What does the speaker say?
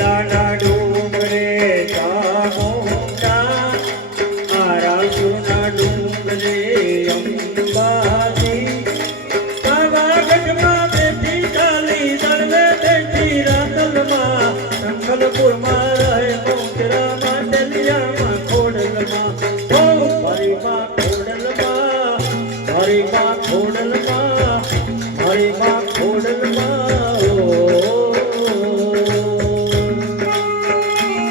લીલાના ડુંગરે ચામુંડા મારા સુના ડુંગરે અંબાજી પાવાગઢમાં બેઠી કાલી દળવે બેઠી રાતલમાં સંકલપુરમાં રહે મોગરામાં ડલિયામાં ખોડલમાં હરિમાં ખોડલમાં